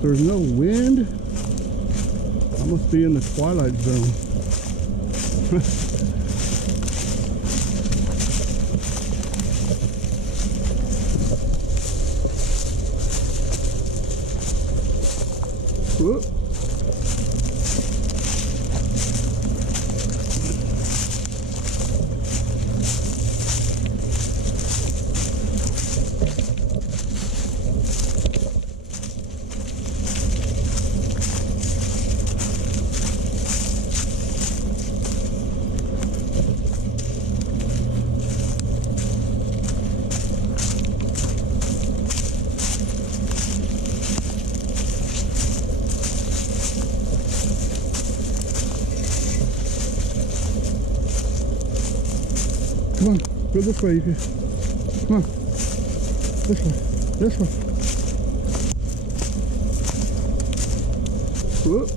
There's no wind. I must be in the twilight zone. Whoop. Come on, go this way, Yuki. Come on. This way. This way. Whoop.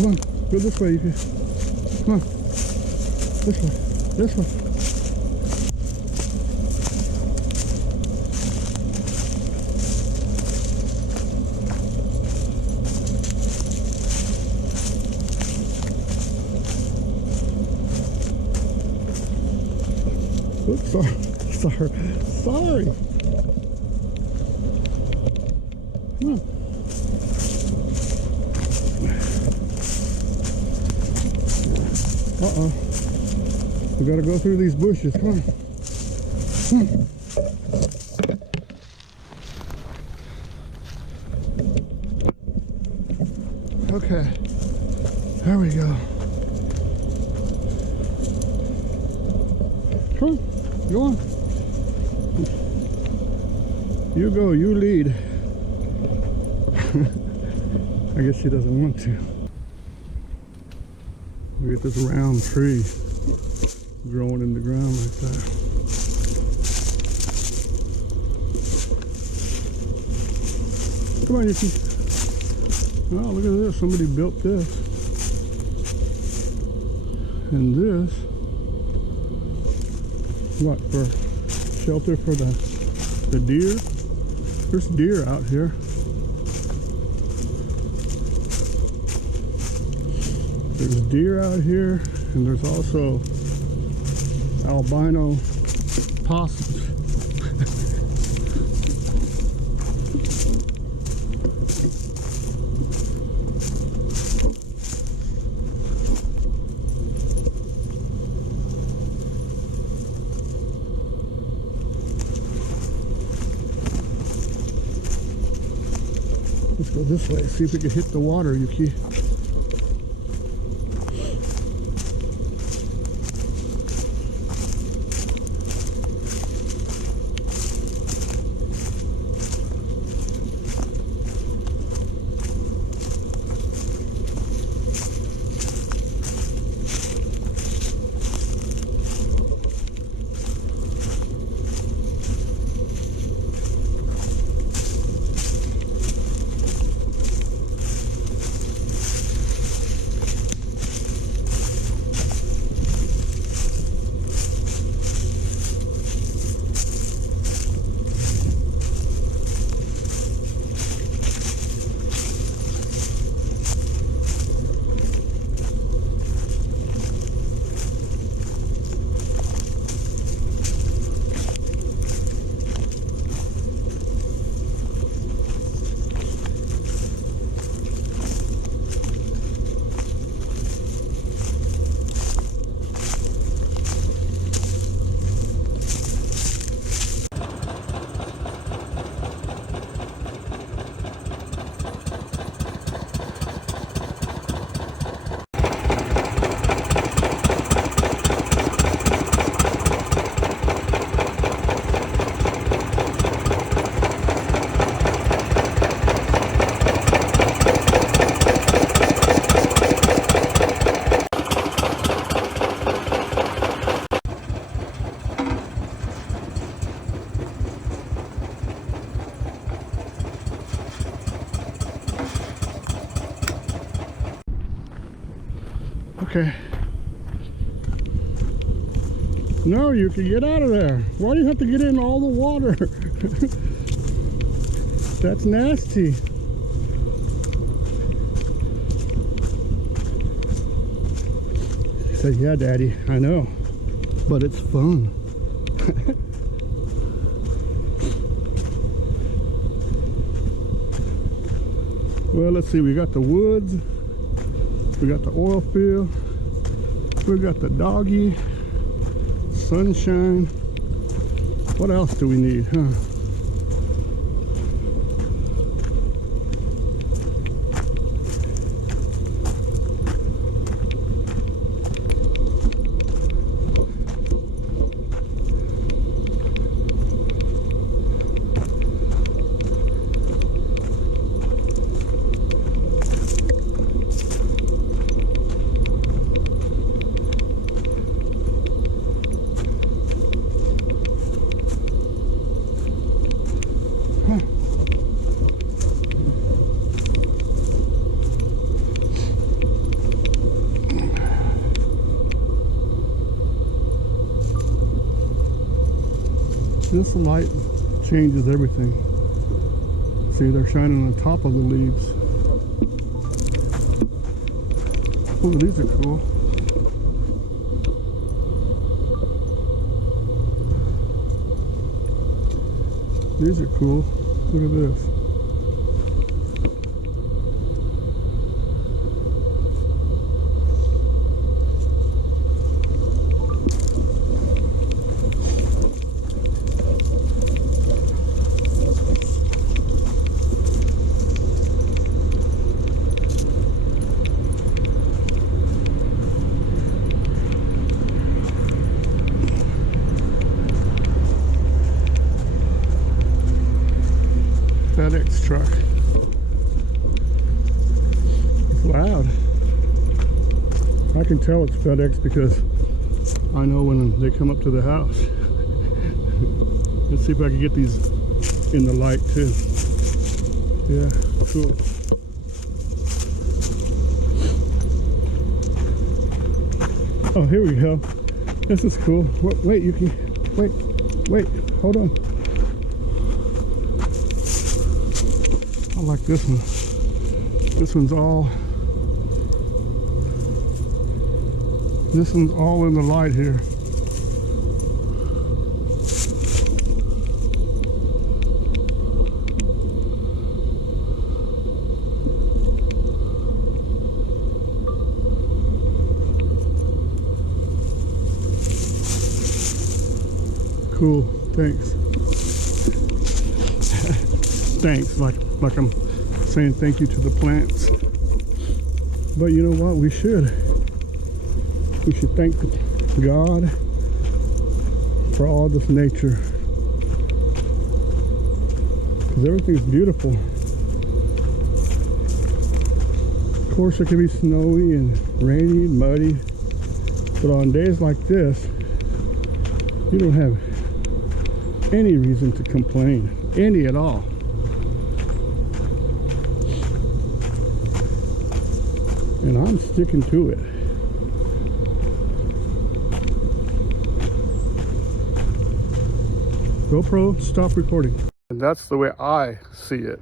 Come on, go this way, Yuki. Come on. This way. This way. Oops, sorry. Come on. Uh-oh. We gotta go through these bushes. Come on. Come on. Okay. There we go. Come on. Go on. You go. You lead. I guess she doesn't want to. Look at this round tree growing in the ground like that. Come on, Yuki. Oh, look at this. Somebody built this. And this, what, for shelter for the deer? There's deer out here. There's deer out here, and there's also albino possums. Let's go this way, see if we can hit the water, Yuki. Okay. No, you can get out of there. Why do you have to get in all the water? That's nasty. He said, yeah, Daddy, I know, but it's fun. Well, let's see, we got the woods, we got the oil field, we got the doggy, sunshine. What else do we need, huh? This light changes everything. See, they're shining on top of the leaves. Oh, these are cool. These are cool. Look at this. FedEx truck. It's loud. I can tell it's FedEx because I know when they come up to the house. Let's see if I can get these in the light too. Yeah, cool. Oh, here we go. This is cool. Wait, Yuki. Wait, hold on. I like this one. This one's all in the light here. Cool, thanks. Thanks, like I'm saying thank you to the plants. But you know what? We should thank God for all this nature, because everything's beautiful. Of course, it can be snowy and rainy and muddy, but on days like this, you don't have any reason to complain, any at all. And I'm sticking to it. GoPro, stop recording. And that's the way I see it.